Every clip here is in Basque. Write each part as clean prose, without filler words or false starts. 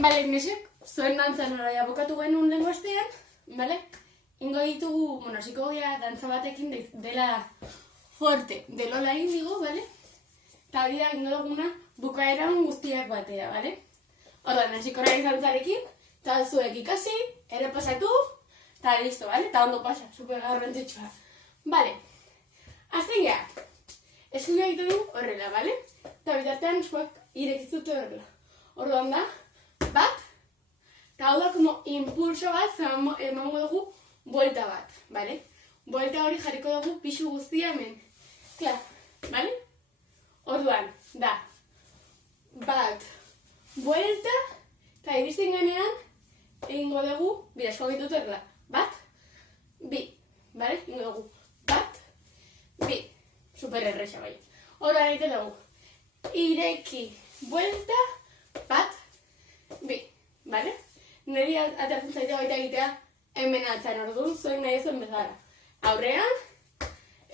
Bale, nesek, zuen dantzan horaia bokatu genuen lehenko astean, bale? Ingo ditugu, hasiko gea dantza batekin dela fuerte, de Lola Indigo, bale? Eta hori da, ingo duguna, bukaeran guztiak batera, bale? Ordan, hasiko nahi dantzarekin, eta zuek ikasi, ere pasatu, eta listo, bale? Eta ondo pasa, super garrantzitsua. Bale, azten gea, eskubia egiten du horrela, bale? Eta bitartean zuek irekizute horrela. Orduan da, bat, eta hau da como impulso bat, emango dugu buelta bat, bale? Buelta hori jarriko dugu pixu guztia hemen. Klar, bale? Orduan, da, bat, buelta, eta iristen ganean, egingo dugu, bira, esko gitu erla, bat, bi, bale? Egingo dugu, bat, bi, super erresa, bai. Orduan egiten dugu, ireki, buelta, bat, bi, bale? Neri atertzen zaitea baita egitea hemen atzan, orduan zuen nahi zuen bezala. Aurrean,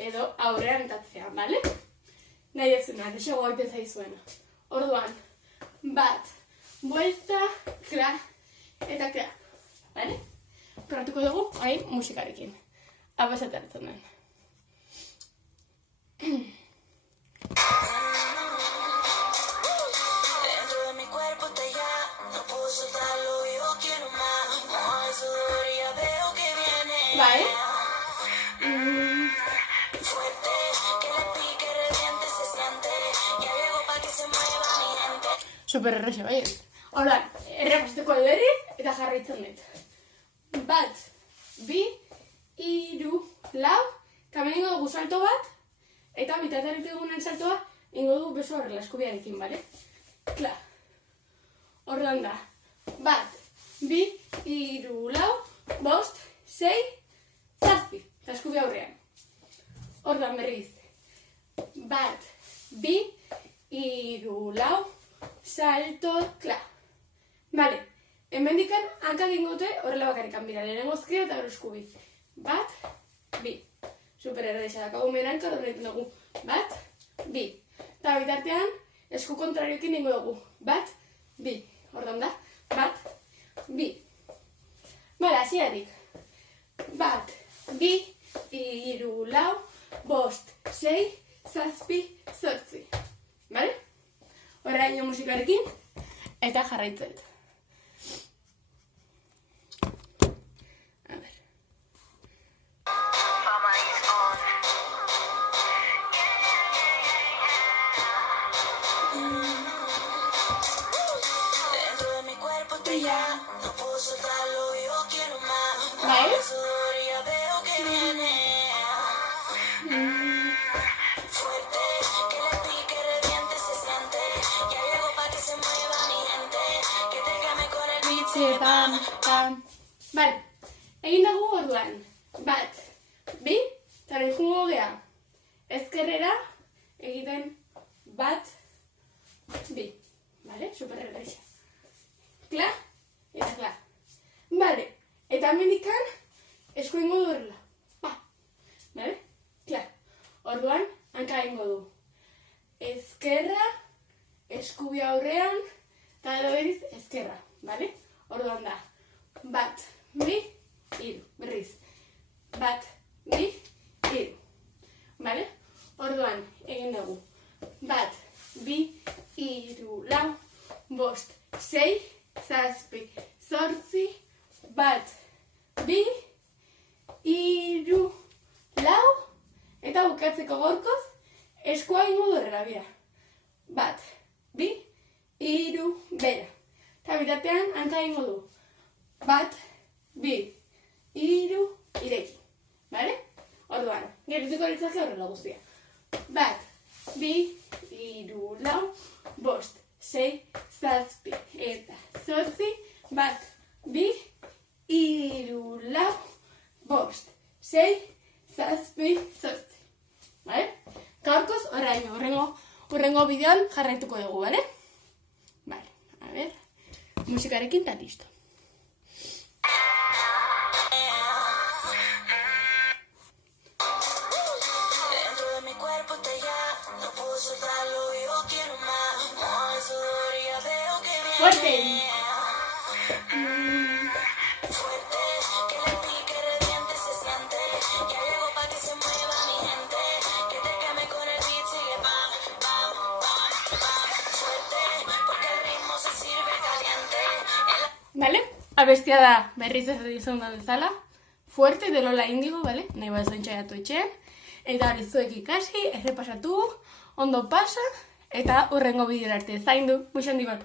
edo aurrean tatzean, bale? Nahi ezuna, desego gaiten zaizuena. Orduan, bat, buelta, kla, eta kla, bale? Probatuko dugu, hain musikarekin. Hau esatertzen den. Vale. Super erresa, bai? Orduan, errepasteko berri eta jarraitzen dut. Bat, bi, hiru, lau, eta hemen ingo dugu salto bat, eta bitartean egunen saltoa ingo dugu beso horrela eskubiarekin, bale? Klar. Orduan da, bat, bi, hiru, lau, bost, sei, zazpi, eta eskubi aurrean. Orduan berriz, bat, bi, hiru, lau, salto, klar. Bale, hemendikan hankak ingote horrela bakarrikan bira, lehenengo ezkera eta gero eskubi. Bat, bi. Super erresa dakagu meranka, orduan egiten dugu. Bat, bi. Eta bitartean, esku kontrariokin ingo dugu. Bat, bi. Orduan da, bat, bi. Bale, hasieratik. Bat, bi, hiru, lau, bost, sei, zazpi, zortzi. Bale? Horraino musikarekin, eta jarraitzet. A ver. ¿Vale? Pam, pam. Bale, egin dugu orduan. Bat, bi, eta jungo gea. Ezkerrera egiten bat, bi. Bale, super erresa. Klar? Eta klar. Bale, eta hemendikan esku ingo du horrela. Ba. Bale? Klar. Orduan, hanka ingo du. Ezkerra, eskubi aurrean, eta gero beriz ezkerra. Bale? Orduan da, bat, bi, hiru, berriz. Bat, bi, hiru. Bale? Orduan, egin dugu. Bat, bi, hiru, lau, bost, sei, zazpi, zortzi, bat, bi, hiru, lau, eta bukatzeko gorkoz, eskua ingo horrela, bira. Bat, bi, hiru, bera. Eta bitartean, hanka ingo du. Bat, bi, hiru, ireki. Bale? Orduan, gertuko litzake horrela guztia. Bat, bi, hiru, lau, bost, sei, zazpi, eta zortzi. Bat, bi, hiru, lau, bost, sei, zazpi, zortzi. Bale? Gaurkoz, horraino, hurrengo bideoan jarraituko dugu, bale? Bale, a ver... Musikarekin eta listo. Fuerte. Fuerte, que le pique, reviente, se siente. Ya llegó pa' que se mueva mi gente. Que te queme con el beat, sigue bam, bam, bam, bam. Fuerte, porque el ritmo se sirve caliente. Vale? Abestia da berriz ez dizun da bezala. Fuerte de Lola Indigo, vale? Nahi bat zointxaiatu etxean. Eta hori zuek ikasi, errepasatu, ondo pasa, eta hurrengo bideora arte zaindu. Muixo handi bat.